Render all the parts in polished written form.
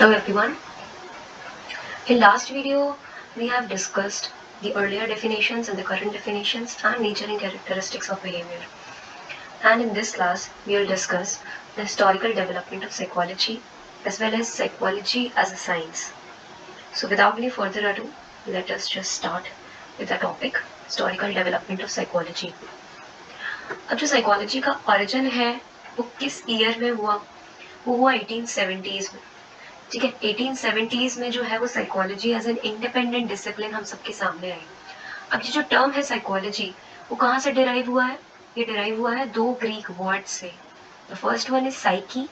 Hello everyone. In last video, we have discussed the earlier definitions and the current definitions and nature and characteristics of behavior. And in this class, we will discuss the historical development of psychology as well as psychology as a science. So without any further ado, let us just start with the topic historical development of psychology. अब जो psychology का origin है वो किस year में हुआ? वो हुआ 1870s में. ठीक है, 1870s में जो है वो psychology as an independent discipline हम सबके सामने आई. अब ये जो टर्म है साइकोलॉजी वो कहाँ से डिराइव हुआ है? ये डिराइव हुआ है दो ग्रीक वर्ड से. The first one is psyche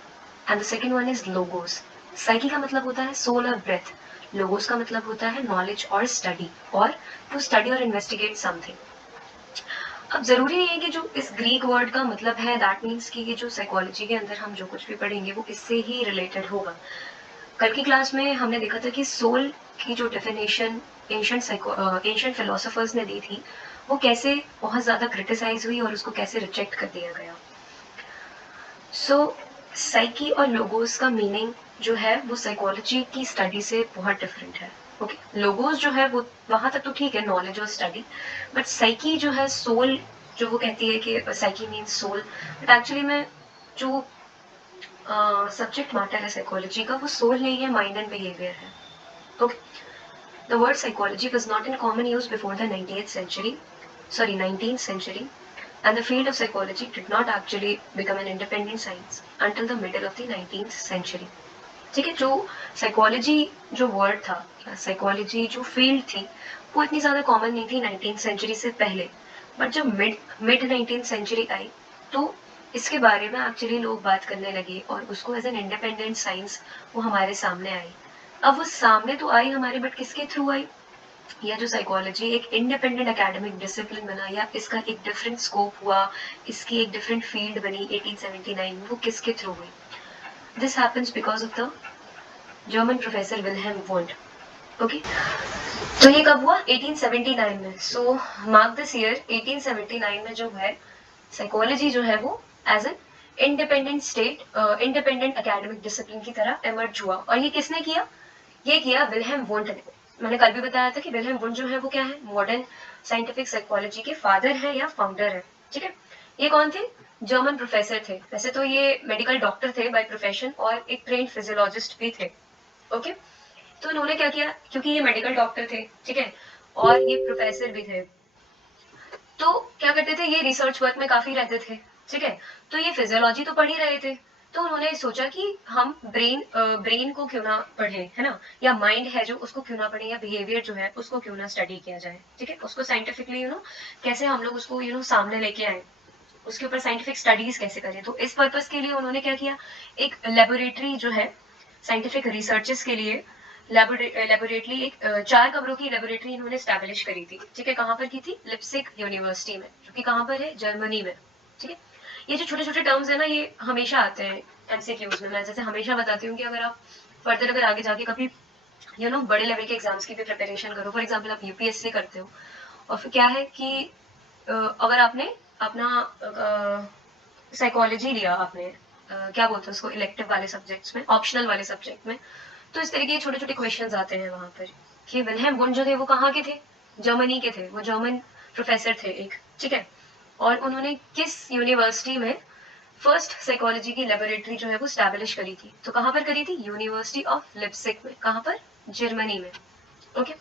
and the second one is logos. Psyche का मतलब होता है सोल और ब्रेथ. लोगोस का मतलब होता है नॉलेज और स्टडी, और टू स्टडी और इन्वेस्टिगेट समथिंग. अब जरूरी नहीं है कि जो इस ग्रीक वर्ड का मतलब है दैट मीन्स कि ये जो साइकोलॉजी के अंदर हम जो कुछ भी पढ़ेंगे वो इससे ही रिलेटेड होगा. कल की क्लास में हमने देखा था कि सोल की जो डेफिनेशन एंशिएंट फिलोसोफर्स ने दी थी वो कैसे बहुत ज़्यादा क्रिटिसाइज हुई और उसको कैसे रिजेक्ट कर दिया गया. सो साइकी और लोगोस का मीनिंग जो है वो साइकोलॉजी की स्टडी से बहुत डिफरेंट है. ओके, लोगोस जो है वो वहाँ तक तो ठीक है, नॉलेज और स्टडी, बट साइकी जो है सोल, जो वो कहती है कि psyche means soul, but actually में जो सब्जेक्ट मैटर है साइकोलॉजी का वो सोल नहीं है, माइंड एंड बिहेवियर है. Okay, the word psychology was not in common use before the 19th century, and the field of psychology did not actually become an independent science until the middle of the 19th century. ठीक है, जो psychology जो word था, psychology जो field थी वो इतनी ज़्यादा कॉमन नहीं थी 19th सेंचुरी से पहले, बट जब मिड 19th सेंचुरी आई तो इसके बारे में एक्चुअली लोग बात करने लगे और उसको एज एन इंडिपेंडेंट साइंस वो हमारे सामने आई. अब वो सामने तो आई हमारे, बट किसके थ्रू आई? या जो साइकोलॉजी एक इंडिपेंडेंट एकेडमिक डिसिप्लिन बना या इसका एक डिफरेंट स्कोप हुआ, इसकी एक डिफरेंट फील्ड बनी 1879 में, वो किसके थ्रू हुई? This happens because of the German professor Wilhelm wound. Okay, तो ये कब हुआ? 1879 में. सो मार्क दिस ईयर, 1879 में जो है साइकोलॉजी जो है वो as an independent state, independent academic discipline की तरह एमर्ज हुआ. और ये किसने किया? ये किया विल्हेम वुंड ने. मैंने कल भी बताया था कि विल्हेम वुंड जो है वो क्या है? मॉडर्न साइंटिफिक साइकोलॉजी के फादर है या फाउंडर है. ठीक है, ये कौन थे? जर्मन प्रोफेसर थे. वैसे तो ये मेडिकल डॉक्टर थे बाय प्रोफेशन और एक ट्रेन्ड फिजियोलॉजिस्ट भी थे. ओके, तो इन्होंने क्या किया, क्योंकि ये मेडिकल डॉक्टर थे, ठीक है, और ये प्रोफेसर भी थे, तो क्या करते थे, ये रिसर्च वर्क में काफी रहते थे. ठीक है, तो ये फिजियोलॉजी तो पढ़ ही रहे थे, तो उन्होंने सोचा कि हम ब्रेन को क्यों ना पढ़े, है ना, या माइंड है जो उसको क्यों ना पढ़े, या बिहेवियर जो है उसको क्यों ना स्टडी किया जाए. ठीक है, उसको साइंटिफिकली कैसे हम लोग उसको सामने लेके आए, उसके ऊपर साइंटिफिक स्टडीज कैसे करें. तो इस पर्पज के लिए उन्होंने क्या किया, एक लेबोरेटरी जो है साइंटिफिक रिसर्चेस के लिए लेबोरेटरी, एक 4 कमरों की लेबोरेटरी इन्होंने स्टैब्लिश करी थी. ठीक है, कहाँ पर की थी? लिप्सिक यूनिवर्सिटी में, जो कि कहाँ पर है? जर्मनी में. ठीक है, ये जो छोटे छोटे टर्म्स है ना, ये हमेशा आते हैं एमसीक्यूज में. मैं जैसे हमेशा बताती हूँ कि अगर आप फर्दर अगर आगे जाके कभी बड़े लेवल के एग्जाम्स की भी प्रिपरेशन करो, फॉर एग्जाम्पल आप यूपीएससी करते हो, और फिर क्या है कि अगर आपने अपना साइकोलॉजी लिया, आपने क्या बोलते हैं उसको, इलेक्टिव वाले सब्जेक्ट्स में, ऑप्शनल वाले सब्जेक्ट में, तो इस तरह के छोटे छोटे क्वेश्चंस आते हैं वहां पर कि विल्हेम वुंड जो थे वो कहाँ के थे? जर्मनी के थे. वो जर्मन प्रोफेसर थे एक. ठीक है, और उन्होंने किस यूनिवर्सिटी में फर्स्ट साइकोलॉजी की लेबोरेटरी जो है वो स्टैब्लिश करी थी? तो कहाँ पर करी थी? यूनिवर्सिटी ऑफ लिप्सिक में. कहाँ पर? जर्मनी में. ओके,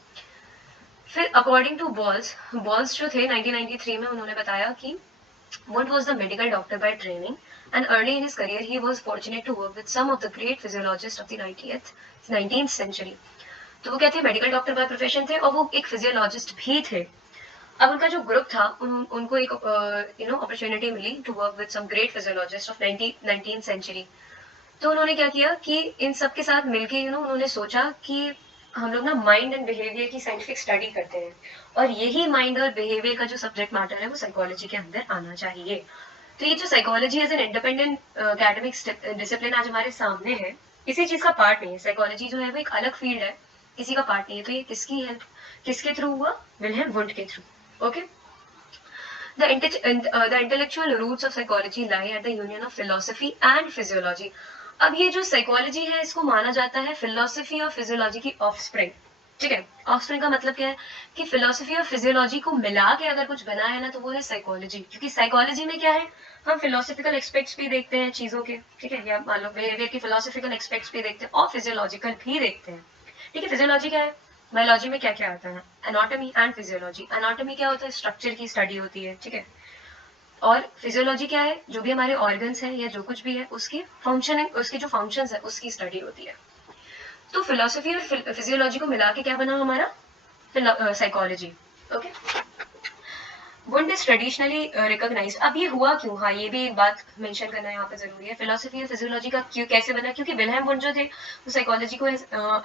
फिर अकॉर्डिंग टू बॉल्स जो थे 1993 में, उन्होंने बताया कि Wundt was the medical doctor by training, and early in his career he was fortunate to work with some of the great physiologists of the 19th century. तो वो क्या थे? मेडिकल डॉक्टर बाय प्रोफेशन थे और वो एक physiologist भी थे. अब उनका जो ग्रुप था उनको एक अपॉर्चुनिटी मिली to work with some great physiologist of 19th century. तो उन्होंने क्या किया कि इन सब के साथ मिलके उन्होंने सोचा कि हम लोग ना माइंड एंड बिहेवियर की साइंटिफिक स्टडी करते हैं, और यही माइंड और बिहेवियर का जो सब्जेक्ट मैटर है वो साइकोलॉजी के अंदर आना चाहिए. तो ये जो psychology as an independent academic discipline आज हमारे सामने है, किसी चीज का पार्ट नहीं है. साइकोलॉजी जो है वो एक अलग फील्ड है, किसी का पार्ट नहीं है. तो ये किसकी हेल्प, किसके थ्रू हुआ? विल्हेम वुंड के through. Okay, the intellectual roots of psychology lie at the union of philosophy and physiology. अब ये जो साइकोलॉजी है इसको माना जाता है फिलोसफी और फिजियोलॉजी की ऑफस्प्रिंग, ठीक है। ऑफस्प्रिंग का मतलब क्या है कि फिलोसफी और फिजियोलॉजी को मिला के अगर कुछ बना है ना तो वो है साइकोलॉजी, क्योंकि साइकोलॉजी में क्या है, हम फिलोसफिकल एस्पेक्ट्स भी देखते हैं चीजों के, ठीक है, या मान लो बिहेवियर की फिलोसफिकल एस्पेक्ट्स भी देखते हैं और फिजियोलॉजिकल भी देखते हैं, ठीक है। फिजियोलॉजी क्या है, बायोलॉजी में क्या क्या आता है, एनाटॉमी एंड फिजियोलॉजी। एनाटॉमी क्या होता है, स्ट्रक्चर की स्टडी होती है, ठीक है। और फिजियोलॉजी क्या है, जो भी हमारे ऑर्गन्स हैं या जो कुछ भी है उसकी फंक्शनिंग, उसकी जो फंक्शंस है उसकी स्टडी होती है। तो फिलोसफी और फिजियोलॉजी को मिला के क्या बना हमारा psychology, okay. Wundt is traditionally recognize. अब ये हुआ क्यों, हाँ ये भी एक बात मेंशन करना यहाँ पे जरूरी है, फिलोसफी और फिजियोलॉजी का क्यों कैसे बना, क्योंकि विल्हेम वुंड जो थे वो साइकोलॉजी को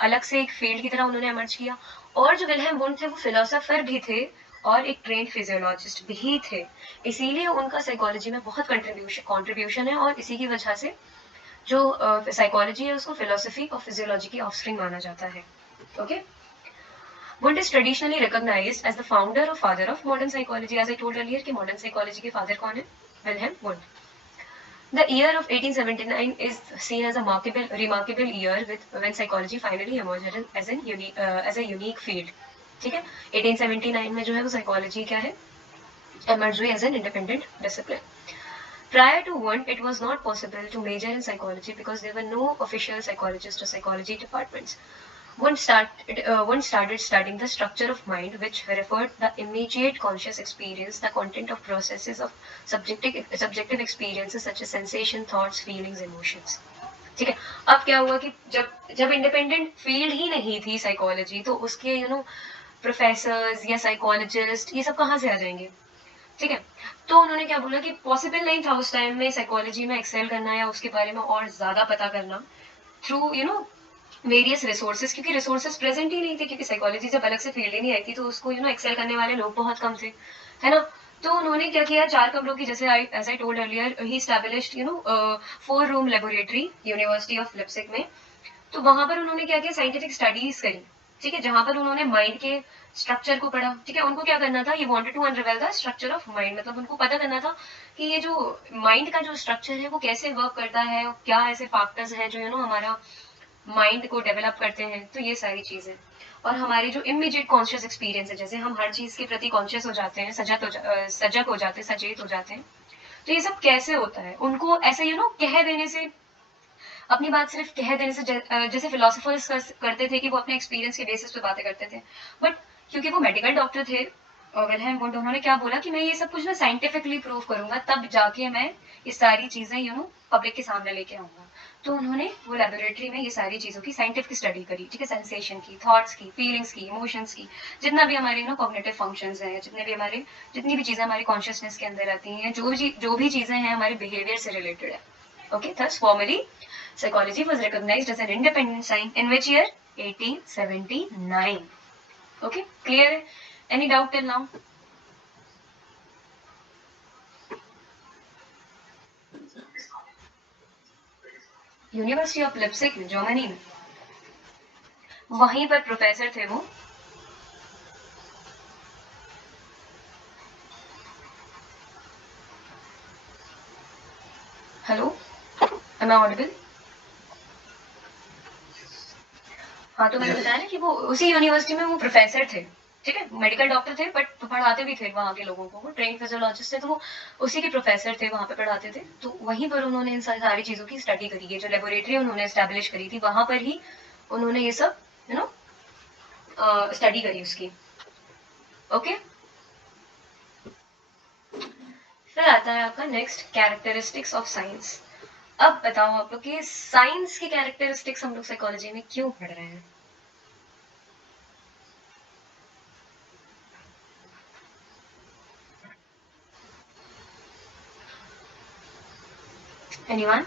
अलग से एक फील्ड की तरह उन्होंने एमर्ज किया, और जो विल्हेम वुंड थे वो फिलोसोफर भी थे और एक ट्रेंड फिजियोलॉजिस्ट भी थे, इसीलिए उनका साइकोलॉजी में बहुत कंट्रीब्यूशन है, और इसी की वजह से जो साइकोलॉजी है उसको फिलोसफी और फिजियोलॉजी की ऑफस्प्रिंग माना जाता है, okay. Wundt is traditionally recognized as the founder or father of modern psychology. As I told earlier कि modern psychology के father कौन है, Wilhelm Wundt. The year of 1879 is seen as a remarkable year when psychology finally emerged as a unique field. ठीक है, 1879 में जो है वो psychology क्या है, emerged हुई as an independent discipline. Prior to Wundt, it was not possible to major in psychology because there were no official psychologists or psychology departments. One started studying the structure of mind, which referred the immediate conscious experience, the content of processes of subjective experiences such as sensation, thoughts, feelings, emotions. ठीक है, अब क्या हुआ कि जब independent field ही नहीं थी psychology, तो उसके प्रोफेसर्स या साइकोलॉजिस्ट ये सब कहाँ से आ जाएंगे, ठीक है। तो उन्होंने क्या बोला कि पॉसिबल नहीं था उस टाइम में साइकोलॉजी में एक्सेल करना या उसके बारे में और ज्यादा पता करना थ्रू वेरियस रिसोर्सेज, क्योंकि रिसोर्सेज प्रेजेंट ही नहीं थे, क्योंकि साइकोलॉजी जब अलग से फील्ड ही नहीं आई थी तो उसको एक्सेल करने वाले लोग बहुत कम थे, है ना। तो उन्होंने क्या किया, 4 कमरों की, जैसे as I told earlier, he established 4 room laboratory university of Leipzig में। तो वहां पर उन्होंने क्या किया, साइंटिफिक स्टडीज करी, ठीक है, जहां पर उन्होंने माइंड के स्ट्रक्चर को पढ़ा, ठीक है। उनको क्या करना था, ये wanted to unravel the structure of mind, मतलब उनको पता करना था कि ये जो माइंड का जो स्ट्रक्चर है वो कैसे वर्क करता है, और क्या ऐसे फैक्टर्स हैं जो हमारा माइंड को डेवलप करते हैं, तो ये सारी चीजें। और हमारे जो इमीडिएट कॉन्शियस एक्सपीरियंस है, जैसे हम हर चीज के प्रति कॉन्शियस हो जाते हैं, सजग हो जाते हैं, सचेत हो जाते हैं, तो ये सब कैसे होता है, उनको ऐसे कह देने से, अपनी बात सिर्फ कह देने से, जैसे फिलोसफर्स करते थे कि वो अपने एक्सपीरियंस के बेसिस पे बातें करते थे, बट क्योंकि वो मेडिकल डॉक्टर थे विल्हेम वुंड, उन्होंने क्या बोला कि मैं ये सब कुछ साइंटिफिकली प्रूव करूंगा, तब जाके मैं ये सारी चीजें पब्लिक के सामने लेके आऊंगा। तो उन्होंने वो लेबोरेटरी में ये सारी चीजों की साइंटिफिक स्टडी करी, ठीक है, सेंसेशन की, थॉट्स की, फीलिंग्स की, इमोशंस की, जितना भी हमारे कॉग्निटिव फंक्शंस हैं, जितनी भी चीजें हमारी कॉन्शियसनेस के अंदर आती हैं, जो भी चीजें हैं हमारे बिहेवियर से रिलेटेड है, okay. Thus formally psychology was recognized as an independent science in which year, 1879, okay, clear? Any doubt till now? University of Leipzig में, जर्मनी में, वहीं पर प्रोफेसर थे वो। Hello, am I audible? हाँ, तो मैंने बताया ना कि वो उसी यूनिवर्सिटी में वो प्रोफेसर थे, ठीक है, मेडिकल डॉक्टर थे बट पढ़ाते भी थे वहाँ के लोगों को, वो ट्रेन फिजियोलॉजिस्ट थे, तो वो उसी के प्रोफेसर थे, वहाँ पे पढ़ाते थे। तो वहीं पर उन्होंने इन सारी चीजों की स्टडी करी है, जो लेबोरेटरी उन्होंने एस्टेब्लिश करी थी वहां पर ही उन्होंने ये सब स्टडी करी उसकी, ओके। फिर आता है आपका नेक्स्ट, कैरेक्टरिस्टिक्स ऑफ साइंस। अब बताओ आप लोग कि साइंस की कैरेक्टरिस्टिक्स हम लोग साइकोलॉजी में क्यों पढ़ रहे हैं? एनीवन?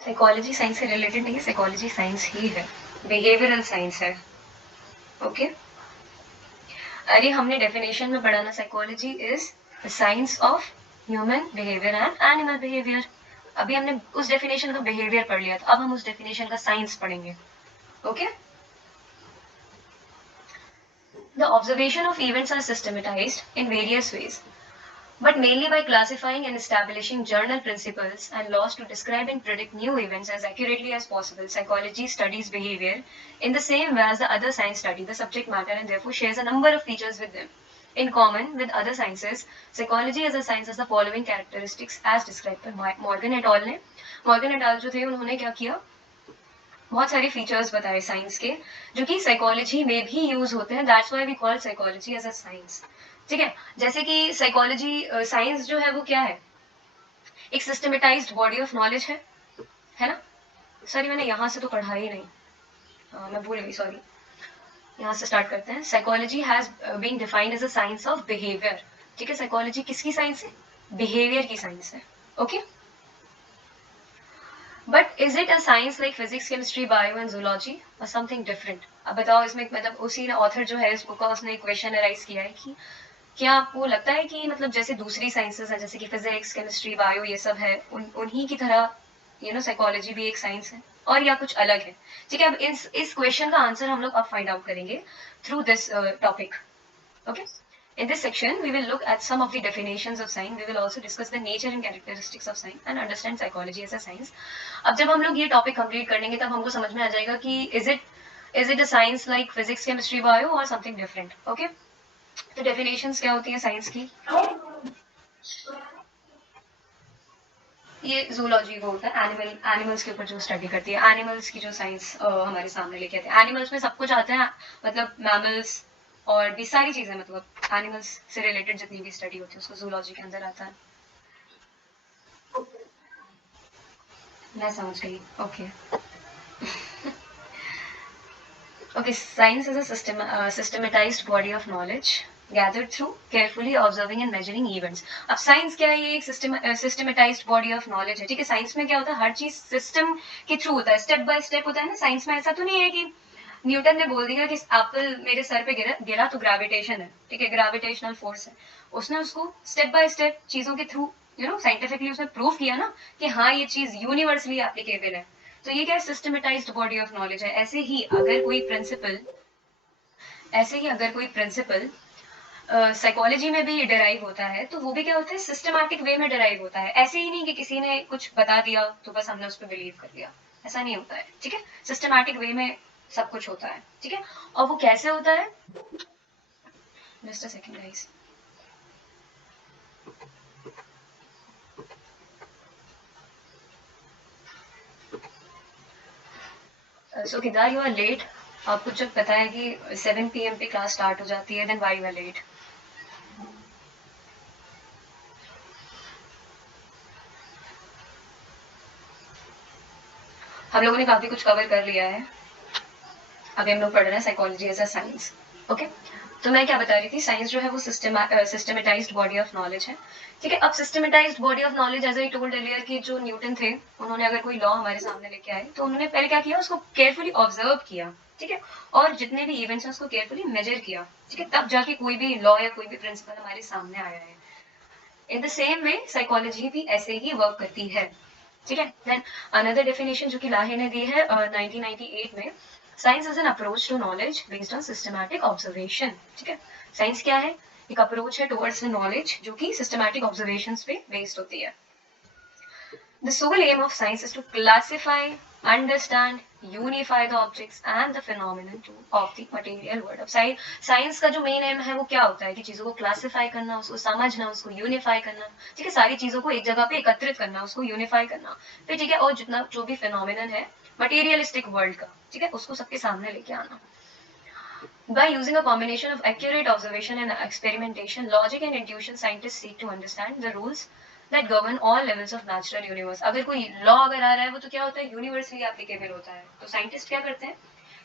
साइकोलॉजी साइंस से रिलेटेड नहीं है, साइकोलॉजी साइंस ही है, बिहेवियरल साइंस है, ओके। अरे हमने डेफिनेशन में पढ़ा ना, psychology is the science of human behaviour and animal behaviour. अभी हमने उस डेफिनेशन का बिहेवियर पढ़ लिया था, अब हम उस डेफिनेशन का साइंस पढ़ेंगे, okay. The observation of events are systematized in various ways. but mainly by classifying and establishing general principles and laws to describe and predict new events as accurately as possible. Psychology studies behavior in the same way as the other science study the subject matter and therefore shares a number of features with them. In common with other sciences, psychology as a science has the following characteristics as described by Morgan et al. ने Morgan et al जो थे उन्होंने क्या किया, बहुत सारे features बताए science के जो कि साइकोलॉजी में भी यूज होते हैं. That's why we call psychology as a science. ठीक है, जैसे कि साइकोलॉजी साइंस जो है वो क्या है, एक सिस्टमेटाइज्ड बॉडी ऑफ नॉलेज है ना. सॉरी मैंने यहाँ से तो पढ़ा ही नहीं, मैं भूल गई, सॉरी. यहाँ से स्टार्ट करते हैं. Psychology has been defined as a science of behaviour. ठीक है, साइकोलॉजी किसकी साइंस है, बिहेवियर की साइंस है. Okay, but is it a science like physics, chemistry, bio and zoology और समथिंग डिफरेंट. अब बताओ, इसमें मतलब उसी ऑथर जो है इस बुक का उसने एक क्वेश्चन राइज किया है कि क्या आपको लगता है कि मतलब जैसे दूसरी साइंसेस है जैसे कि फिजिक्स, केमिस्ट्री, बायो ये सब है उन्हीं की तरह साइकोलॉजी भी एक साइंस है और या कुछ अलग है. ठीक है, अब इस क्वेश्चन का आंसर हम लोग अब फाइंड आउट करेंगे through this topic. Okay, in this section we will look at some of the definitions of science. We will also discuss the nature and characteristics of science and understand psychology as a science. अब जब हम लोग ये topic complete कर लेंगे तब हमको समझ में आ जाएगा कि is it a science like physics, chemistry, bio और समथिंग डिफरेंट. ओके, तो डेफिनेशंस क्या होती है साइंस की. ये जूलॉजी को होता है, एनिमल्स के ऊपर जो स्टडी करती है, एनिमल्स की जो साइंस हमारे सामने लेके आते हैं. एनिमल्स में सब कुछ आता है, मतलब मैमल्स और भी सारी चीजें, मतलब एनिमल्स से रिलेटेड जितनी भी स्टडी होती है उसको जूलॉजी के अंदर आता है. मैं समझ गई. Okay okay, science is a systematised body of knowledge gathered through carefully observing and measuring events. अब साइंस क्या है, ये एक सिस्टमेटाइज्ड बॉडी ऑफ नॉलेज है. ठीक है, साइंस में क्या होता है, हर चीज सिस्टम के थ्रू होता है, स्टेप बाय स्टेप होता है ना. साइंस में ऐसा तो नहीं है कि न्यूटन ने बोल दिया कि एप्पल मेरे सर पे गिरा तो ग्रेविटेशन है. ठीक है, ग्रेविटेशनल फोर्स है. उसने उसको स्टेप बाय स्टेप चीजों के थ्रू साइंटिफिकली उसने प्रूव किया ना कि हाँ ये चीज यूनिवर्सली एप्लीकेबल है. तो ये क्या है, सिस्टमेटाइज्ड बॉडी ऑफ नॉलेज है. ऐसे ही अगर कोई प्रिंसिपल साइकोलॉजी में भी डिराइव होता है तो वो भी क्या होता है, सिस्टमैटिक वे में डिराइव होता है. ऐसे ही नहीं कि किसी ने कुछ बता दिया तो बस हमने उस पर बिलीव कर लिया, ऐसा नहीं होता है. ठीक है, सिस्टमैटिक वे में सब कुछ होता है. ठीक है, और वो कैसे होता है, just a second guys. So Kedar, you are late. आपको जब पता है कि 7 PM पे क्लास स्टार्ट हो जाती है, then why you are late. हम लोगों ने काफी कुछ कवर कर लिया है. अभी हम लोग पढ़ रहे हैं psychology as a science. Okay, तो मैं क्या बता रही थी, साइंस जो है वो सिस्टमेटाइज्ड बॉडी ऑफ नॉलेज है. ठीक है, अब systematized body of knowledge as I told earlier कि जो न्यूटन थे उन्होंने अगर कोई लॉ हमारे सामने लेके आए तो उन्होंने पहले क्या किया, उसको केयरफुली ऑब्जर्व किया. ठीक है, और जितने भी इवेंट्स हैं उसको केयरफुली मेजर किया. ठीक है, तब जाके कोई भी लॉ या कोई भी प्रिंसिपल हमारे सामने आया है. In the same way psychology भी ऐसे ही वर्क करती है. ठीक है, देन अनदर डेफिनेशन जो कि लाहे ने दी है 1998 में, science is an approach to knowledge based on systematic observation. ठीक है, साइंस क्या है, एक अप्रोच है टुवर्ड्स नॉलेज जो कि सिस्टमैटिक ऑब्जर्वेशंस पे बेस्ड होती है. The sole aim of science is to classify, understand, unify the objects and the phenomenon of the material world. अब साइंस का जो मेन एम है वो क्या होता है कि चीजों को क्लासिफाई करना, उसको समझना, उसको यूनिफाई करना. ठीक है, सारी चीजों को एक जगह पे एकत्रित करना, उसको यूनिफाई करना. फिर ठीक है, और जितना जो भी फिनोमिनन है मटेरियलिस्टिक वर्ल्ड का, ठीक है, उसको सबके सामने लेके आना. By using a combination of accurate observation and experimentation, logic and intuition, scientists seek to understand the rules that govern all levels of natural universe. अगर कोई लॉ अगर आ रहा है वो तो क्या होता है, यूनिवर्सली एप्लीकेबल होता है. तो साइंटिस्ट क्या करते हैं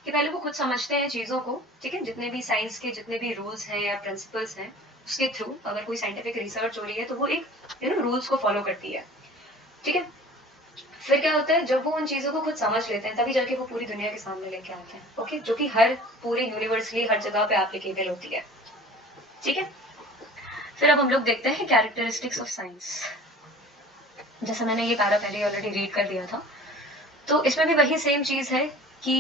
कि पहले वो खुद समझते हैं चीजों को. ठीक है, जितने भी साइंस के जितने भी रूल्स हैं या प्रिंसिपल्स हैं उसके थ्रू अगर कोई साइंटिफिक रिसर्च हो रही है तो वो एक रूल्स को फॉलो करती है. ठीक है, फिर क्या होता है, जब वो उन चीजों को खुद समझ लेते हैं तभी जाके वो पूरी दुनिया के सामने लेके आते हैं. ओके, जो कि हर पूरे यूनिवर्सली हर जगह पे एप्लीकेबल होती है. ठीक है, फिर अब हम लोग देखते हैं कैरेक्टरिस्टिक्स ऑफ साइंस. जैसा मैंने ये पैरा पहले ऑलरेडी रीड कर दिया था, तो इसमें भी वही सेम चीज है कि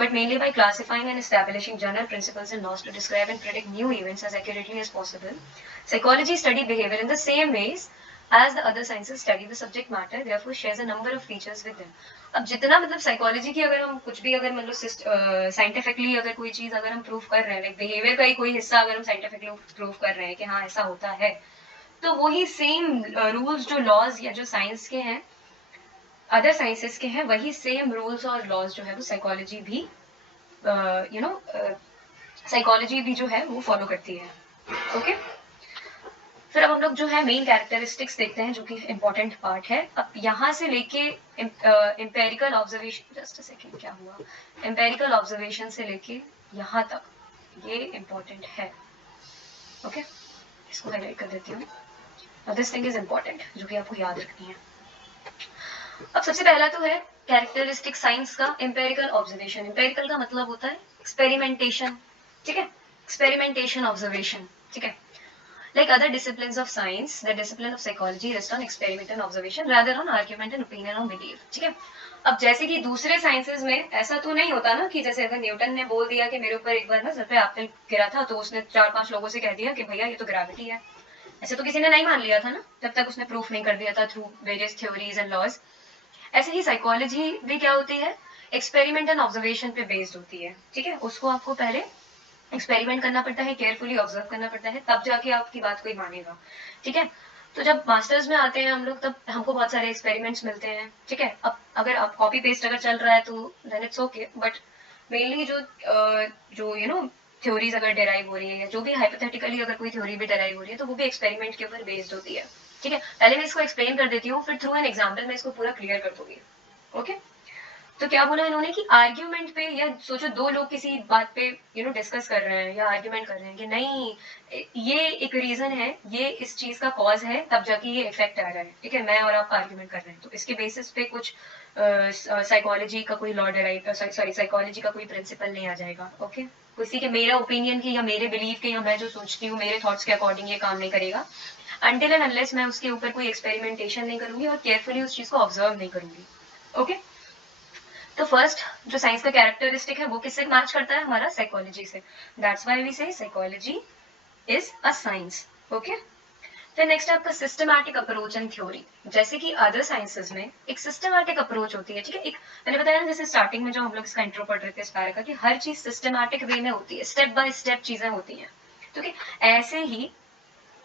but mainly by classifying and establishing general principles and laws to describe and predict new events as accurately as possible. Psychology study behavior in the same ways as the other sciences study the subject matter, therefore shares a number of features with them. अब जितना मतलब psychology की अगर हम कुछ भी अगर मतलब साइंटिफिकली अगर कोई चीज अगर हम प्रूव कर रहे हैं, लाइक बिहेवियर का ही कोई हिस्सा अगर हम साइंटिफिकली प्रूव कर रहे हैं कि हाँ ऐसा होता है, तो वही सेम रूल्स जो लॉज या जो साइंस के हैं, अदर साइंसेस के हैं, वही सेम रूल्स और लॉज जो है वो साइकोलॉजी भी साइकोलॉजी भी जो है वो फॉलो करती है. ओके फिर अब हम लोग जो है मेन कैरेक्टरिस्टिक्स देखते हैं जो कि इम्पोर्टेंट पार्ट है. अब यहाँ से लेके empirical observation, just a second, क्या हुआ, एम्पेरिकल ऑब्जर्वेशन से लेके यहाँ तक ये इम्पोर्टेंट है. ओके इसको हाईलाइट कर देती हूँ. दिस थिंग इज इम्पोर्टेंट जो कि आपको याद रखनी है. अब सबसे पहला तो है कैरेक्टरिस्टिक साइंस का एम्पेरिकल ऑब्जर्वेशन. एम्पेरिकल का मतलब होता है एक्सपेरिमेंटेशन. ठीक है, एक्सपेरिमेंटेशन ऑब्जर्वेशन. ठीक है, like other disciplines of science, the discipline of psychology rests on experiment and observation rather on argument and opinion or belief. ठीक है, अब जैसे कि दूसरे साइंसेज में ऐसा तो नहीं होता ना कि जैसे अगर न्यूटन ने बोल दिया कि मेरे ऊपर एक बार ना सर पे एप्पल गिरा था तो उसने 4-5 लोगों से कह दिया कि भैया ये तो ग्रेविटी है, ऐसे तो किसी ने नहीं मान लिया था ना जब तक उसने प्रूफ नहीं कर दिया था through various theories and laws. ऐसे ही साइकोलॉजी भी क्या होती है, एक्सपेरिमेंट एंड ऑब्जर्वेशन पे बेस्ड होती है. ठीक है, उसको आपको पहले एक्सपेरिमेंट करना पड़ता है, केयरफुली ऑब्जर्व करना पड़ता है, तब जाके आपकी बात कोई मानेगा. ठीक है, तो जब मास्टर्स में आते हैं हम लोग तब हमको बहुत सारे एक्सपेरिमेंट्स मिलते हैं. ठीक है, अब अगर आप कॉपी पेस्ट अगर चल रहा है तो then it's okay, but mainly जो थ्योरीज अगर डेराइव हो रही है या जो भी हाइपोथेटिकली अगर कोई थ्योरी भी डेराइव हो रही है तो वो भी एक्सपेरिमेंट के ऊपर बेस्ड होती है. ठीक है, पहले मैं इसको एक्सप्लेन कर देती हूँ, फिर थ्रू एन एग्जाम्पल मैं इसको पूरा क्लियर कर दूंगी. ओके तो क्या बोला इन्होंने कि आर्ग्यूमेंट पे, या सोचो दो लोग किसी बात पे डिस्कस कर रहे हैं या आर्ग्यूमेंट कर रहे हैं कि नहीं ये एक रीजन है, ये इस चीज का कॉज है, तब जाके ये इफेक्ट आ रहा है. ठीक है, मैं और आप आर्ग्यूमेंट कर रहे हैं तो इसके बेसिस पे कुछ साइकोलॉजी का कोई लॉ डेराइव, सॉरी साइकोलॉजी का कोई प्रिंसिपल नहीं आ जाएगा. ओके किसी के मेरा ओपिनियन के या मेरे बिलीव के या मैं जो सोचती हूँ मेरे थॉट्स के अकॉर्डिंग ये काम नहीं करेगा अनटिल एंड अनलेस मैं उसके ऊपर कोई एक्सपेरिमेंटेशन नहीं करूंगी और केयरफुली उस चीज को ऑब्जर्व नहीं करूंगी. ओके तो फर्स्ट जो साइंस का कैरेक्टरिस्टिक है वो किससे मैच करता है, हमारा साइकोलॉजी से. दैट्स व्हाई वी से psychology is a science. Okay फिर नेक्स्ट है आपका सिस्टमैटिक अप्रोच एंड थ्योरी. जैसे कि अदर साइंसेज में एक सिस्टमैटिक अप्रोच होती है. ठीक है, एक मैंने बताया ना जैसे स्टार्टिंग में जो हम लोग इसका इंट्रो पढ़ रहे थे इस पैरा का, कि हर चीज सिस्टमैटिक वे में होती है, स्टेप बाय स्टेप चीजें होती हैं. ठीक है, ऐसे ही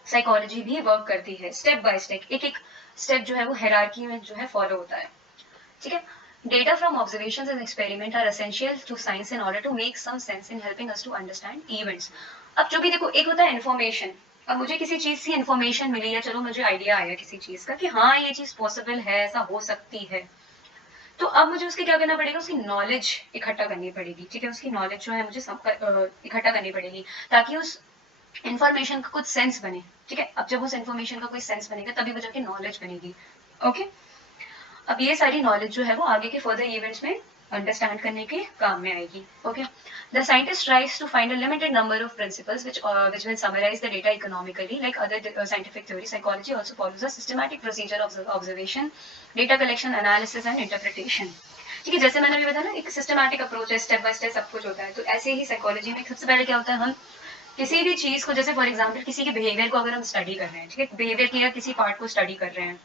साइकोलॉजी भी वर्क करती है स्टेप बाय स्टेप, एक एक स्टेप जो है वो हायरार्की में जो है फॉलो होता है. ठीक है, data from observations and experiment are essential to science in order to make some sense in helping us to understand events. अब जो भी देखो, एक होता है इन्फॉर्मेशन. अब मुझे किसी चीज से इन्फॉर्मेशन मिली, या चलो मुझे आइडिया आया किसी चीज का कि हाँ ये चीज पॉसिबल है, ऐसा हो सकती है, तो अब मुझे उसके क्या करना पड़ेगा, उसकी नॉलेज इकट्ठा करनी पड़ेगी. ठीक है, उसकी नॉलेज जो है मुझे इकट्ठा करनी पड़ेगी ताकि उस इन्फॉर्मेशन का कुछ सेंस बने. ठीक है, अब जब उस इन्फॉर्मेशन का कोई सेंस बनेगा तभी वो जाके नॉलेज बनेगी. ओके अब ये सारी नॉलेज जो है वो आगे के फर्दर इवेंट्स में अंडरस्टैंड करने के काम में आएगी. Okay the scientist tries to find a limited number of principles which will summarize the data economically. Like other scientific theory, psychology also follows a systematic procedure of observation, data collection, analysis and interpretation. ठीक है, जैसे मैंने अभी बताया ना एक systematic approach है, step by step सब कुछ होता है, तो ऐसे ही साइकोलॉजी में सबसे पहले क्या होता है, हम किसी भी चीज को, जैसे फॉर एग्जाम्पल किसी के बिहेवियर को अगर हम स्टडी कर रहे हैं, ठीक है, बिहेवियर की या किसी पार्ट को स्टडी कर रहे हैं,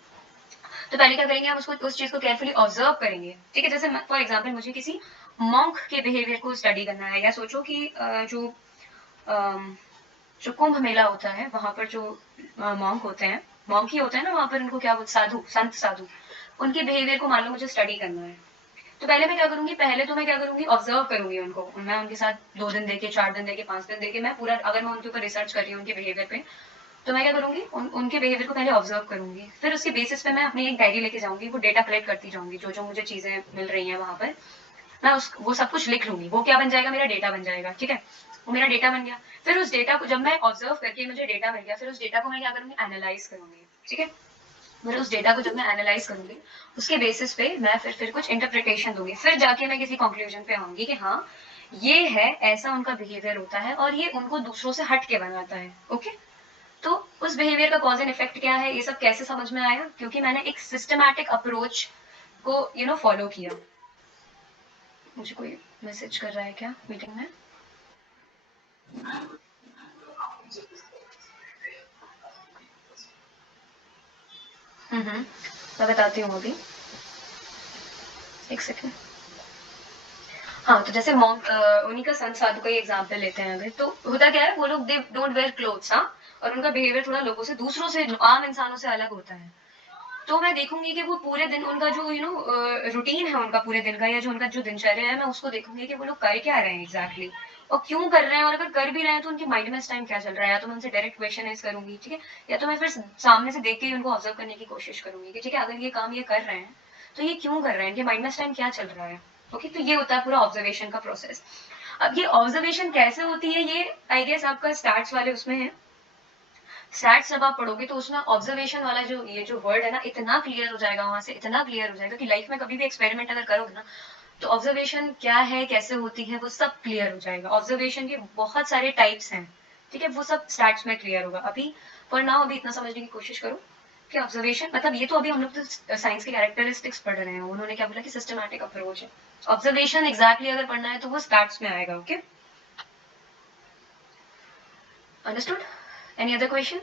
तो पहले क्या करेंगे, हम उसको उस चीज को केयरफुली ऑब्जर्व करेंगे. ठीक है, जैसे फॉर एग्जाम्पल मुझे किसी मॉन्क के बिहेवियर को स्टडी करना है, या सोचो कि जो कुंभ मेला होता है वहां पर जो मॉन्क होते हैं, मॉन्क ही होते हैं ना वहां पर, उनको क्या बोलते, साधु, संत साधु, उनके बिहेवियर को मान लो मुझे स्टडी करना है. तो पहले मैं क्या करूंगी, पहले तो मैं क्या करूंगी, ऑब्जर्व करूंगी उनको. मैं उनके साथ 2 दिन देके, 4 दिन देके, 5 दिन देके, मैं पूरा अगर मैं उनके ऊपर रिसर्च कर रही हूँ उनके बिहेवियर पे, तो मैं क्या करूंगी, उनके बिहेवियर को पहले ऑब्जर्व करूंगी, फिर उसके बेसिस पे मैं अपनी एक डायरी लेके जाऊंगी, वो डेटा कलेक्ट करती जाऊंगी, जो जो मुझे चीजें मिल रही हैं वहां पर मैं वो सब कुछ लिख लूंगी. वो क्या बन जाएगा, मेरा डेटा बन जाएगा. ठीक है, वो मेरा डेटा बन गया. फिर उस डेटा को जब मैं ऑब्जर्व करके मुझे डेटा मिल गया, फिर उस डेटा को मैं क्या करूंगी, एनालाइज करूंगी. ठीक है, फिर उस डेटा को जब मैं एनालाइज करूंगी उसके बेसिस पे मैं फिर कुछ इंटरप्रिटेशन दूंगी, फिर जाके मैं किसी कंक्लूजन पे आऊंगी कि हाँ ये है, ऐसा उनका बिहेवियर होता है और ये उनको दूसरों से हट के बनाता है. ओके तो उस बिहेवियर का कॉज एंड इफेक्ट क्या है, ये सब कैसे समझ में आया, क्योंकि मैंने एक सिस्टमैटिक अप्रोच को फॉलो किया. मुझे कोई मैसेज कर रहा है क्या मीटिंग में? मैं बताती हूँ अभी, एक सेकेंड। हाँ, तो जैसे मॉन्क उन्हीं का संत साधु का ही एग्जाम्पल लेते हैं अगर, तो होता क्या है, वो लोग दे डोंट वेयर क्लोथ्स, हाँ, और उनका बिहेवियर थोड़ा लोगों से, दूसरों से, आम इंसानों से अलग होता है। तो मैं देखूंगी कि वो पूरे दिन उनका जो रूटीन है उनका पूरे दिन का, या जो उनका जो दिनचर्या है, मैं उसको देखूंगी कि वो लोग कर क्या रहे हैं एग्जैक्टली, और क्यों कर रहे हैं, और अगर कर भी रहे हैं तो उनके माइंड में इस टाइम क्या चल रहा है। या तो मैं उनसे डायरेक्ट क्वेश्चन करूंगी, ठीक है, या तो मैं फिर सामने से देख के ही उनको ऑब्जर्व करने की कोशिश करूंगी कि ठीक है, अगर ये काम ये कर रहे हैं तो ये क्यों कर रहे हैं, इनके माइंड में इस टाइम क्या चल रहा है। ओके, तो ये होता है पूरा ऑब्जर्वेशन का प्रोसेस। अब ये ऑब्जर्वेशन कैसे होती है, ये आई गेस आपका स्टार्ट्स वाले उसमें है, स्टैट्स जब आप पढ़ोगे तो उसमें ऑब्जर्वेशन वाला जो ये जो वर्ड है ना, इतना क्लियर हो जाएगा वहां से, इतना क्लियर हो जाएगा कि लाइफ में कभी भी एक्सपेरिमेंट अगर करोगे ना, तो ऑब्जर्वेशन क्या है, कैसे होती है, वो सब क्लियर हो जाएगा। ऑब्जर्वेशन के बहुत सारे टाइप्स हैं, ठीक है, वो सब स्टैट्स में क्लियर होगा। अभी पर नाउ अभी इतना समझने की कोशिश करो कि ऑब्जर्वेशन मतलब, ये तो अभी हम लोग तो साइंस के कैरेक्टरिस्टिक्स पढ़ रहे हैं, उन्होंने क्या बोला कि सिस्टमैटिक अप्रोच है। ऑब्जर्वेशन एग्जैक्टली अगर पढ़ना है तो वो स्टैट्स में आएगा। Okay, understood? Any other question?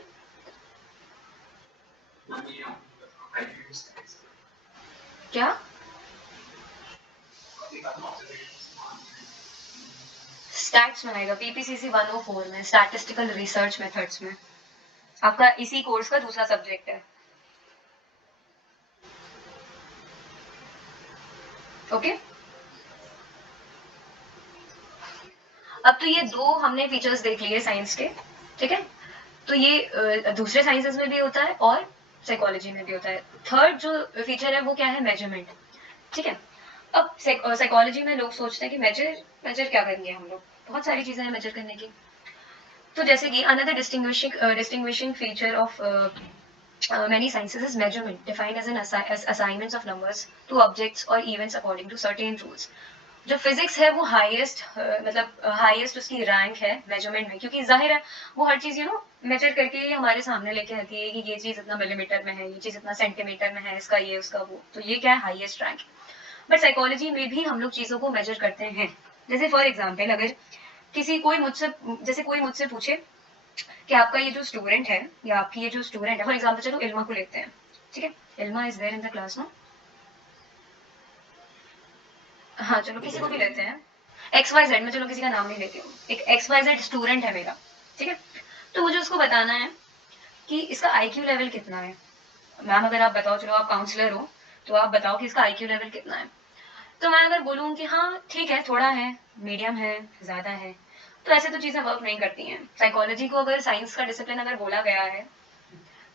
क्या? स्टैट्स में आएगा, पीपीसीसी 104 में, स्टैटिस्टिकल रिसर्च मेथड्स में, आपका इसी कोर्स का दूसरा सब्जेक्ट है। ओके, अब तो ये दो हमने फीचर्स देख लिए साइंस के, ठीक है, तो ये दूसरे साइंसेस में भी होता है और साइकोलॉजी में भी होता है। थर्ड जो फीचर है वो क्या है, मेजरमेंट, ठीक है। अब साइकोलॉजी में लोग सोचते हैं कि मेजर मेजर क्या करेंगे हम लोग, बहुत सारी चीजें हैं मेजर करने की। तो जैसे कि another distinguishing feature of many sciences is measurement, defined as as assignments of numbers to objects or events according to certain rules. जो फिजिक्स है वो हाईएस्ट मतलब हाईएस्ट उसकी रैंक है मेजरमेंट में, क्योंकि जाहिर है वो हर चीज मेजर करके हमारे सामने लेके आती है कि ये चीज इतना मिलीमीटर में है, ये चीज इतना सेंटीमीटर में है, इसका ये उसका वो, तो ये क्या है, हाईएस्ट रैंक। बट साइकोलॉजी में भी हम लोग चीजों को मेजर करते हैं। जैसे फॉर एग्जाम्पल, अगर किसी कोई मुझसे जैसे कोई मुझसे पूछे कि आपका ये जो स्टूडेंट है, या आपकी ये जो स्टूडेंट है, फॉर एग्जाम्पल चलो इल्मा को लेते हैं, ठीक है, Ilma is there in the class no, हाँ चलो किसी को भी लेते हैं, एक्स वाई जेड में, चलो किसी का नाम नहीं लेती हूँ, एक एक्स वाई जेड स्टूडेंट है मेरा, ठीक है, तो मुझे उसको बताना है कि इसका आईक्यू लेवल कितना है। मैम अगर आप बताओ, चलो आप काउंसलर हो, तो आप बताओ कि इसका आईक्यू लेवल कितना है। तो मैं अगर बोलूँ कि हाँ ठीक है, थोड़ा है, मीडियम है, ज्यादा है, तो ऐसे तो चीजें वर्क नहीं करती हैं। साइकोलॉजी को अगर साइंस का डिसिप्लिन अगर बोला गया है,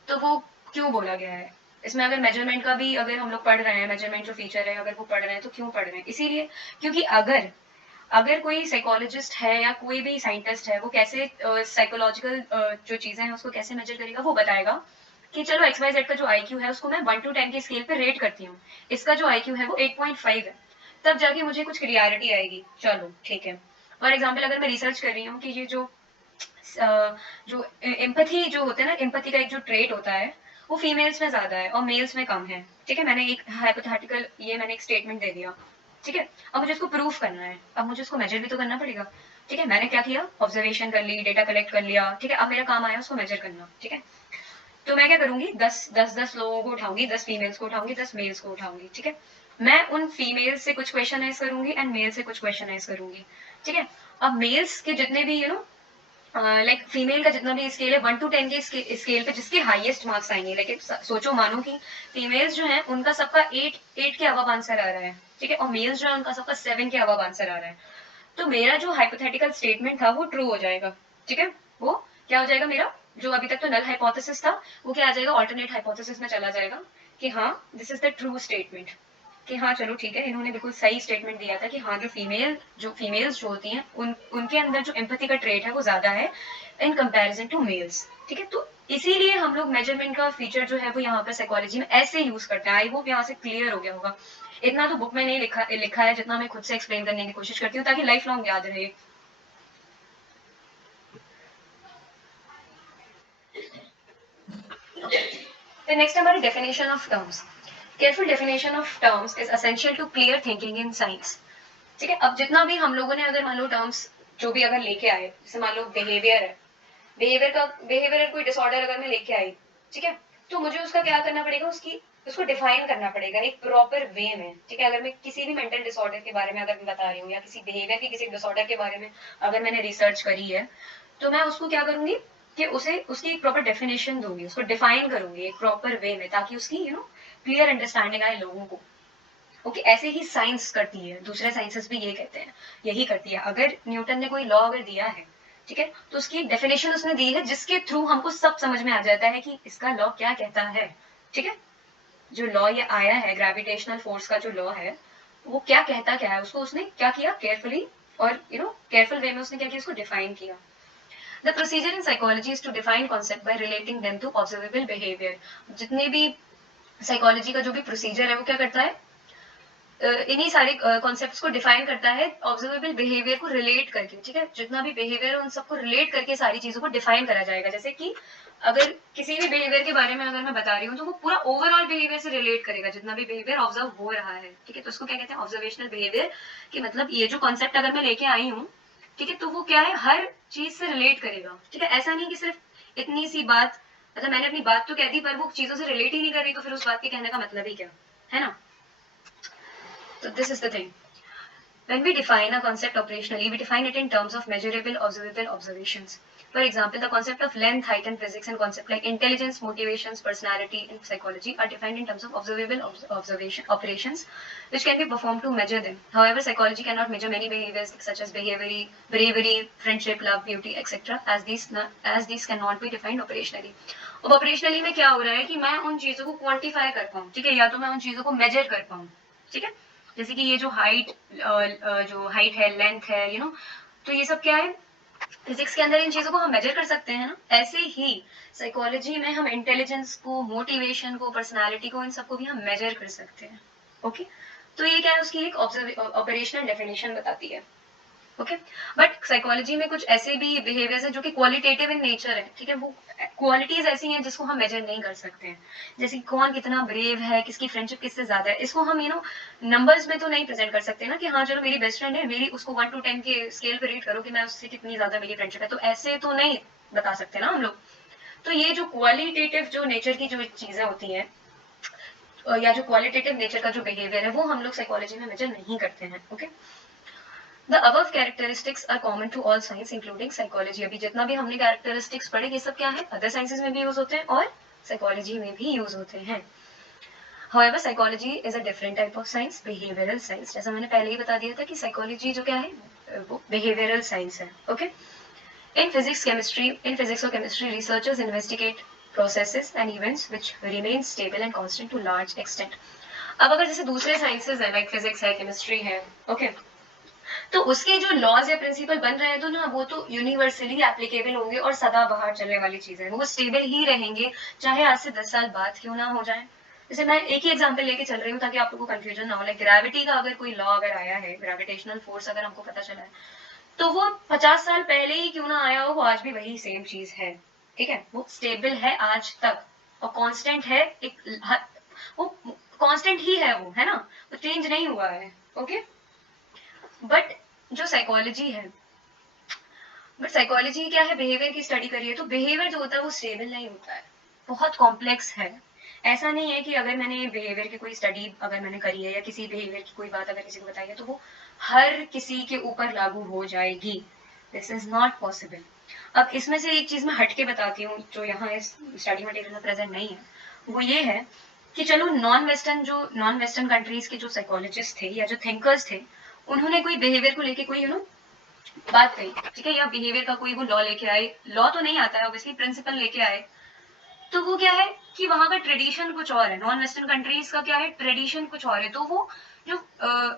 तो वो क्यों बोला गया है, इसमें अगर मेजरमेंट का भी अगर हम लोग पढ़ रहे हैं, मेजरमेंट जो फीचर है अगर वो पढ़ रहे हैं, तो क्यों पढ़ रहे हैं, इसीलिए क्योंकि अगर अगर कोई साइकोलॉजिस्ट है या कोई भी साइंटिस्ट है, वो कैसे साइकोलॉजिकल जो चीजें हैं उसको कैसे मेजर करेगा, वो बताएगा कि चलो एक्स वाई जेड का जो आईक्यू है उसको मैं 1 to 10 की स्केल पे रेट करती हूँ, इसका जो आईक्यू है वो 8.5 है, तब जाके मुझे कुछ क्लियरिटी आएगी, चलो ठीक है। फॉर एग्जाम्पल अगर मैं रिसर्च कर रही हूँ कि ये जो एम्पथी जो होते हैं ना, एम्पथी का एक जो ट्रेट होता है वो फीमेल्स में ज्यादा है और मेल्स में कम है, ठीक है, मैंने एक हाइपोथेटिकल ये मैंने एक स्टेटमेंट दे दिया, ठीक है, अब मुझे उसको प्रूफ करना है, अब मुझे उसको मेजर भी तो करना पड़ेगा, ठीक है, मैंने क्या किया, ऑब्जर्वेशन कर ली, डेटा कलेक्ट कर लिया, ठीक है, अब मेरा काम आया उसको मेजर करना, ठीक है, तो मैं क्या करूंगी, 10 लोगों को उठाऊंगी, 10 फीमेल्स को उठाऊंगी, 10 मेल्स को उठाऊंगी, ठीक है, मैं उन फीमेल्स से कुछ क्वेश्चन करूंगी एंड मेल से कुछ क्वेश्चन करूंगी, ठीक है। अब मेल्स के जितने भी लाइक फीमेल का जितना भी स्केल है 1 to 10 के स्केल पे जिसके हाईएस्ट मार्क्स आएंगे, लाइक सोचो मानो कि फीमेल्स जो है उनका सबका 8 के अबव आंसर आ रहा है, ठीक है, और मेल्स जो है उनका सबका 7 के अबव आंसर आ रहा है, तो मेरा जो हाइपोथेटिकल स्टेटमेंट था वो ट्रू हो जाएगा, ठीक है, वो क्या हो जाएगा, मेरा जो अभी तक तो नल हाइपोथेसिस था वो क्या आ जाएगा, ऑल्टरनेट हाइपोथेसिस में चला जाएगा, कि हाँ this is the true statement, कि हाँ चलो ठीक है, इन्होंने बिल्कुल सही स्टेटमेंट दिया था कि हाँ जो फीमेल्स जो होती हैं उनके अंदर जो एम्पैथी का ट्रेट है वो ज्यादा है इन कंपैरिजन टू मेल्स, ठीक है। तो इसीलिए हम लोग मेजरमेंट का फीचर जो है वो यहाँ पर साइकोलॉजी में ऐसे यूज करते हैं। आई होप यहाँ से क्लियर हो गया होगा, इतना तो बुक में नहीं लिखा है, जितना मैं खुद से एक्सप्लेन करने की कोशिश करती हूँ ताकि लाइफ लॉन्ग याद रहे। फिर नेक्स्ट हमारी definition of terms. Careful definition of terms is essential to clear thinking in science. ठीक है। अब जितना भी हम लोगों ने अगर मान लो टर्म्स जो भी अगर लेके आए, जैसे मान लो बिहेवियर है, बिहेवियर कोई डिसऑर्डर अगर मैं लेके आई, ठीक है, तो मुझे उसका क्या करना पड़ेगा, उसको डिफाइन करना पड़ेगा एक प्रॉपर वे में। ठीक है, अगर मैं किसी भी मेंटल डिसऑर्डर के बारे में अगर मैं बता रही हूँ या किसी बिहेवियर की किसी डिसऑर्डर के बारे में अगर मैंने रिसर्च करी है, तो मैं उसको क्या करूंगी कि उसे उसकी एक प्रॉपर डेफिनेशन दूंगी, उसको डिफाइन करूंगी एक प्रॉपर वे में, ताकि उसकी क्लियर अंडरस्टैंडिंग आए लोगों को। ओके, ऐसे ही साइंस करती है, दूसरे साइंसेस भी ये कहते हैं, यही करती है। अगर न्यूटन ने कोई लॉ अगर दिया है, ठीक है, तो उसकी डेफिनेशन उसने दी है जिसके थ्रू हमको सब समझ में आ जाता है कि इसका लॉ क्या कहता है। ठीक है, जो लॉ ये आया है ग्रेविटेशनल फोर्स का जो लॉ है, वो क्या कहता क्या है, उसको उसने क्या किया केयरफुली और केयरफुल वे में उसने क्या किया, उसको डिफाइन किया। The procedure in psychology is to define concept by relating them to observable behaviour. जितने भी साइकोलॉजी का जो भी प्रोसीजर है वो क्या करता है, इन्हीं सारे कॉन्सेप्ट्स को डिफाइन करता है ऑब्जर्वेबल बिहेवियर को रिलेट करके। ठीक है, जितना भी बिहेवियर है उन सबको रिलेट करके सारी चीजों को डिफाइन करा जाएगा। जैसे कि अगर किसी भी बिहेवियर के बारे में अगर मैं बता रही हूँ तो वो पूरा ओवरऑल बिहेवियर से रिलेट करेगा, जितना भी बिहेवियर ऑब्जर्व हो रहा है। ठीक है, तो उसको क्या कहते हैं, ऑब्जर्वेशनल बिहेवियर। कि मतलब ये जो कॉन्सेप्ट अगर मैं लेके आई हूँ, ठीक है, तो वो क्या है, हर चीज से रिलेट करेगा। ठीक है, ऐसा नहीं कि सिर्फ इतनी सी बात, मतलब मैंने अपनी बात तो कह दी पर वो चीजों से रिलेट ही नहीं कर रही, तो फिर उस बात के कहने का मतलब ही क्या है ना। So this is the thing. When we define a concept operationally, we define it in terms of measurable, observable observations. For example, the concept of length, height in physics and concepts like intelligence, motivations, personality in psychology are defined in terms of observable observation operations, which can be performed to measure them. However, psychology cannot measure many behaviors such as bravery, friendship, love, beauty, etc. as these cannot be defined operationally. अब operationally में क्या हो रहा है कि मैं उन चीजों को क्वांटिफाई कर पाऊँ, ठीक है, या तो मैं उन चीजों को मेजर कर पाऊँ। ठीक है, जैसे कि ये जो हाइट है, लेंथ है, तो ये सब क्या है, फिजिक्स के अंदर इन चीजों को हम मेजर कर सकते हैं ना। ऐसे ही साइकोलॉजी में हम इंटेलिजेंस को, मोटिवेशन को, पर्सनालिटी को, इन सबको भी हम मेजर कर सकते हैं। ओके, तो ये क्या है, उसकी एक ऑपरेशनल डेफिनेशन बताती है। ओके, बट साइकोलॉजी में कुछ ऐसे भी बिहेवियर्स हैं जो कि क्वालिटेटिव इन नेचर है। ठीक है, वो क्वालिटीज ऐसी हैं जिसको हम मेजर नहीं कर सकते हैं। जैसे कि कौन कितना ब्रेव है, किसकी फ्रेंडशिप किससे ज्यादा है, इसको हम नंबर्स में तो नहीं प्रेजेंट कर सकते ना कि हाँ चलो मेरी बेस्ट फ्रेंड है, मेरी उसको 1 to 10 के स्केल पे रेट करो कि मैं उससे कितनी ज्यादा मेरी फ्रेंडशिप है, तो ऐसे तो नहीं बता सकते ना हम लोग। तो ये जो क्वालिटेटिव जो नेचर की जो चीजें होती हैं, या जो क्वालिटेटिव नेचर का जो बिहेवियर है, वो हम लोग साइकोलॉजी में मेजर नहीं करते हैं। Okay, The above characteristics are common to all science including psychology. अभी जितना भी हमने characteristics पढ़े, ये सब क्या है, other sciences में भी यूज होते हैं और psychology में भी यूज होते हैं। However, psychology is a different type of science, behavioral science. जैसा मैंने पहले ही बता दिया था कि psychology जो क्या है, वो behavioral science है। Okay? In physics or chemistry, researchers investigate processes and events which remain stable and constant to large extent. अब अगर जैसे दूसरे साइंसेज है, लाइक फिजिक्स है, केमिस्ट्री है, ओके, तो उसके जो लॉज या प्रिंसिपल बन रहे हैं तो ना वो तो यूनिवर्सली एप्लीकेबल होंगे और सदा बाहर चलने वाली चीजें हैं, वो स्टेबल ही रहेंगे, चाहे आज से 10 साल बाद क्यों ना हो जाए। जैसे मैं एक ही एग्जांपल लेके चल रही हूँ ताकि आप लोगों को कंफ्यूजन ना हो। लाइक ग्रेविटी का अगर कोई लॉ अगर आया है, ग्रेविटेशनल फोर्स अगर हमको पता चला है, तो वो 50 साल पहले ही क्यों ना आया हो, वो आज भी वही सेम चीज है। ठीक है, वो स्टेबल है आज तक और कांस्टेंट है, वो कांस्टेंट ही है, वो है ना, वो चेंज नहीं हुआ है। ओके, बट जो साइकोलॉजी है, बट साइकोलॉजी क्या है, बिहेवियर की स्टडी करिए, तो बिहेवियर जो होता है वो स्टेबल नहीं होता है, बहुत कॉम्प्लेक्स है। ऐसा नहीं है कि अगर मैंने बिहेवियर की कोई स्टडी अगर मैंने करी है या किसी बिहेवियर की कोई बात अगर किसी को बताई है तो वो हर किसी के ऊपर लागू हो जाएगी। This is not possible. अब इसमें से एक चीज मैं हटके बताती हूँ जो यहाँ इस स्टडी मटेरियल में प्रेजेंट नहीं है, वो ये है कि चलो नॉन वेस्टर्न कंट्रीज के जो साइकोलॉजिस्ट थे या जो थिंकर्स थे, उन्होंने कोई बिहेवियर को लेके कोई बात कही, ठीक है, या बिहेवियर का कोई वो लॉ लेके आए, लॉ तो नहीं आता है ऑब्वियसली, प्रिंसिपल लेके आए, तो वो क्या है कि वहां का ट्रेडिशन कुछ और है, नॉन वेस्टर्न कंट्रीज का क्या है, ट्रेडिशन कुछ और है, तो वो जो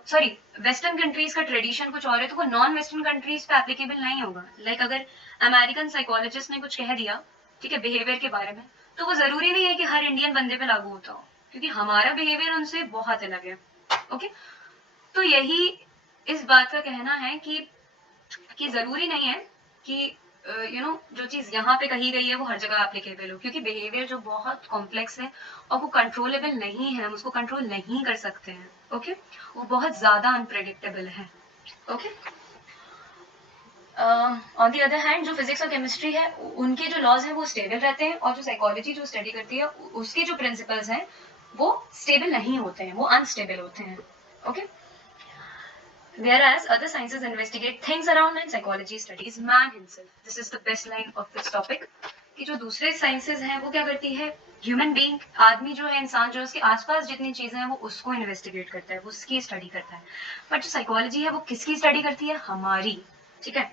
सॉरी वेस्टर्न कंट्रीज का ट्रेडिशन कुछ और है, तो वो नॉन वेस्टर्न कंट्रीज पे एप्लीकेबल नहीं होगा। लाइक अगर अमेरिकन साइकोलॉजिस्ट ने कुछ कह दिया, ठीक है, बिहेवियर के बारे में, तो वो जरूरी नहीं है कि हर इंडियन बंदे पे लागू होता हो, क्योंकि हमारा बिहेवियर उनसे बहुत अलग है। ओके, तो यही इस बात का कहना है कि जरूरी नहीं है कि जो चीज यहाँ पे कही गई है वो हर जगह एप्लीकेबल हो, क्योंकि बिहेवियर जो बहुत कॉम्प्लेक्स है और वो कंट्रोलेबल नहीं है, हम उसको कंट्रोल नहीं कर सकते हैं। ओके, वो बहुत ज्यादा अनप्रेडिक्टेबल है। Okay. On the other hand जो फिजिक्स और केमिस्ट्री है उनके जो लॉज हैं वो स्टेबल रहते हैं, और जो साइकोलॉजी जो स्टडी करती है उसके जो प्रिंसिपल्स हैं वो स्टेबल नहीं होते हैं, वो अनस्टेबल होते हैं। Okay. Whereas other sciences investigate things around and psychology studies man himself. This is the best line of this topic. कि जो दूसरे साइंसेज हैं वो क्या करती है, ह्यूमन बीइंग, आदमी जो है, इंसान जो है, उसके आसपास जितनी चीजें हैं वो उसको इन्वेस्टिगेट करता है, वो उसकी स्टडी करता है। बट जो साइकोलॉजी है वो किसकी स्टडी करती है, हमारी। ठीक है,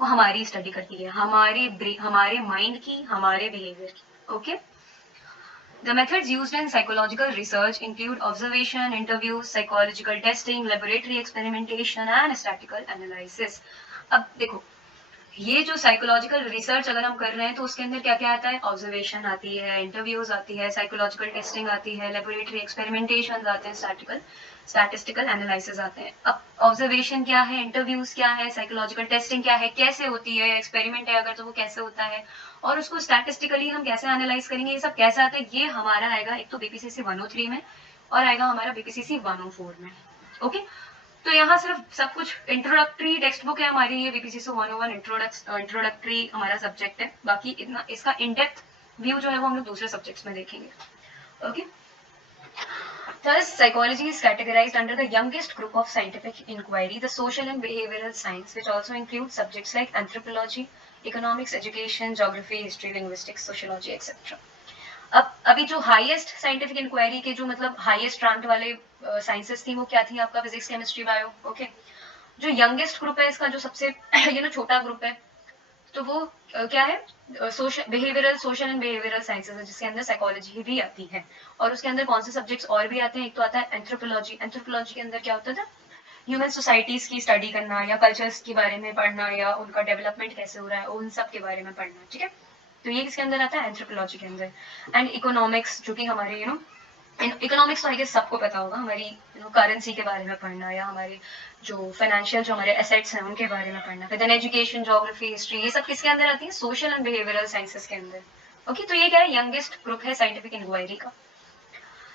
वो हमारी स्टडी करती है, हमारे माइंड की, हमारे बिहेवियर की। Okay. The methods used in psychological research include observation, interviews, psychological testing, laboratory experimentation and statistical analysis. अब देखो, ये जो साइकोलॉजिकल रिसर्च अगर हम कर रहे हैं तो उसके अंदर क्या क्या आता है, ऑब्जर्वेशन आती है, इंटरव्यूज आती है, साइकोलॉजिकल टेस्टिंग आती है, लेबोरेटरी एक्सपेरिमेंटेशन आते हैं, स्टैटिस्टिकल एनालिसिस आते हैं। अब ऑब्जर्वेशन क्या है, इंटरव्यूज क्या है, साइकोलॉजिकल टेस्टिंग क्या है, कैसे होती है, एक्सपेरिमेंट है अगर तो वो कैसे होता है, और उसको स्टैटिस्टिकली हम कैसे एनालाइज करेंगे, ये सब कैसे आता है, ये हमारा आएगा एक तो बीपीसीसी 103 में और आएगा हमारा बीपीसीसी 104 में। ओके। तो यहाँ सिर्फ सब कुछ इंट्रोडक्टरी टेक्स्ट बुक है हमारी, ये बीपीसीसी 101 इंट्रोडक्टरी हमारा सब्जेक्ट है, बाकी इतना इसका इन डेप्थ व्यू जो है वो हम लोग दूसरे सब्जेक्ट्स में देखेंगे। Okay. Thus, psychology is categorized under the youngest group of scientific inquiry, the social and behavioral science, which also includes subjects like anthropology, economics, education, geography, history, linguistics, sociology, etc. अब अभी जो highest scientific inquiry के जो मतलब highest rank वाले sciences थी वो क्या थी, आपका फिजिक्स, केमिस्ट्री, बायो। ओके। जो यंगेस्ट ग्रुप है इसका, जो सबसे छोटा ग्रुप है, तो वो क्या है, सोशल एंड बिहेवियरल साइंसेस है, जिसके अंदर साइकोलॉजी भी आती है। और उसके अंदर कौन से सब्जेक्ट्स और भी आते हैं, एक तो आता है एंथ्रोपोलॉजी। एंथ्रोपोलॉजी के अंदर क्या होता था, ह्यूमन सोसाइटीज की स्टडी करना या कल्चर्स के बारे में पढ़ना या उनका डेवलपमेंट कैसे हो रहा है उन सब के बारे में पढ़ना। ठीक है, तो ये किसके अंदर आता है, एंथ्रोपोलॉजी के अंदर। एंड इकोनॉमिक्स, जो कि हमारे इकोनॉमिक्स तो आई गेस सबको पता होगा, हमारी करेंसी के बारे में पढ़ना या हमारे जो फाइनेंशियल जो हमारे एसेट्स हैं उनके बारे में पढ़ना। फिर देन एजुकेशन, ज्योग्राफी, हिस्ट्री, ये सब किसके अंदर आती है, सोशल एंड बिहेवियरल साइंसेस के अंदर। ओके। तो ये क्या है, यंगेस्ट ग्रुप है साइंटिफिक इंक्वायरी का।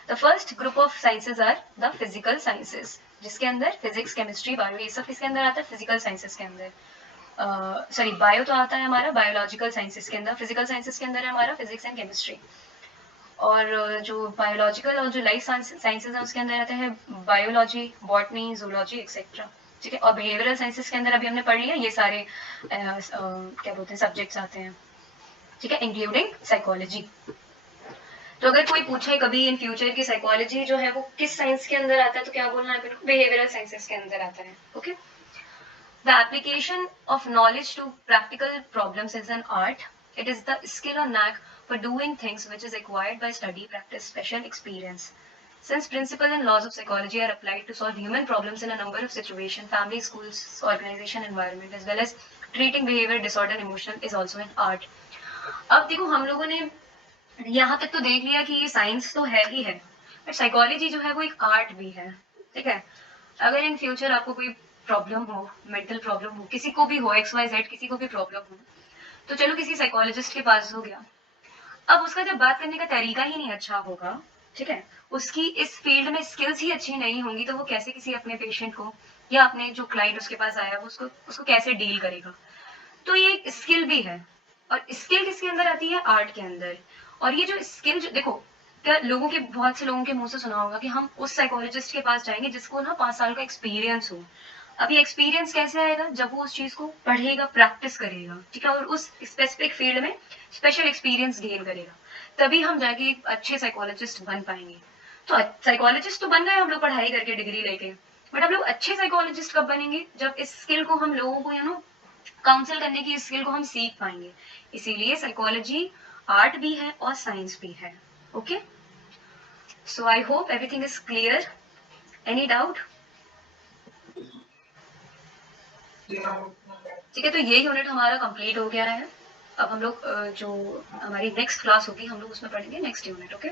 The first group of sciences are the physical sciences, जिसके अंदर फिजिक्स, केमिस्ट्री, बायो, ये सब किसके अंदर आता है, फिजिकल साइंसेस के अंदर। सॉरी, बायो तो आता है हमारा बायोलॉजिकल साइंसेस के अंदर, फिजिकल साइंसेस के अंदर है हमारा फिजिक्स एंड केमिस्ट्री। और जो बायोलॉजिकल और जो लाइफ साइंसेज है उसके अंदर आते हैं बायोलॉजी, बॉटनी, जूलॉजी, एक्सेट्रा। ठीक है, और बिहेवियरल साइंसेस के अंदर अभी हमने पढ़ लिया, ये सारे क्या बोलते हैं, सब्जेक्ट्स आते हैं। ठीक है, इंक्लूडिंग साइकोलॉजी। तो अगर कोई पूछे कभी इन फ्यूचर की साइकोलॉजी जो है वो किस साइंस के अंदर आता है, तो क्या बोलना है, बिहेवियरल साइंसेस के अंदर आता है। Okay. The application of knowledge to practical problems is an art. It is the skill or knack for doing things which is acquired by study, practice, special experience. Since principles and laws of psychology are applied to solve human problems in a number of situations, family, schools, organization, environment, as well as treating behavior disorder and emotional is also an art. अब देखो, हम लोगों ने यहाँ तक तो देख लिया कि ये साइंस तो है ही है, बट साइकोलॉजी जो है वो एक आर्ट भी है। ठीक है, अगर इन फ्यूचर आपको कोई प्रॉब्लम हो, मेंटल प्रॉब्लम हो, किसी को भी हो, XYZ किसी को भी प्रॉब्लम हो, तो चलो किसी साइकोलॉजिस्ट के पास हो गया। अब उसका जब बात करने का तरीका ही नहीं अच्छा होगा, ठीक है, उसकी इस फील्ड में स्किल्स ही अच्छी नहीं होंगी, तो वो कैसे किसी अपने पेशेंट को या अपने जो क्लाइंट उसके पास आया वो उसको कैसे डील करेगा। तो ये एक स्किल भी है, और स्किल किसके अंदर आती है, आर्ट के अंदर। और ये जो स्किल, जो देखो, क्या लोगों के, बहुत से लोगों के मुंह से सुना होगा कि हम उस साइकोलॉजिस्ट के पास जाएंगे जिसको ना 5 साल का एक्सपीरियंस हो। अब ये एक्सपीरियंस कैसे आएगा, जब वो उस चीज को पढ़ेगा, प्रैक्टिस करेगा, ठीक है, और उस स्पेसिफिक फील्ड में स्पेशल एक्सपीरियंस गेन करेगा, तभी हम जाके एक अच्छे साइकोलॉजिस्ट बन पाएंगे। तो साइकोलॉजिस्ट तो बन गए हम लोग पढ़ाई करके, डिग्री लेके, बट हम लोग अच्छे साइकोलॉजिस्ट कब बनेंगे, जब इस स्किल को हम लोगों को काउंसिल करने की स्किल को हम सीख पाएंगे। इसीलिए साइकोलॉजी आर्ट भी है और साइंस भी है। Okay, so I hope everything is clear. Any doubt? ठीक है, तो ये यूनिट हमारा कंप्लीट हो गया है। अब हम लोग जो हमारी नेक्स्ट क्लास होगी हम लोग उसमें पढ़ेंगे नेक्स्ट यूनिट। ओके।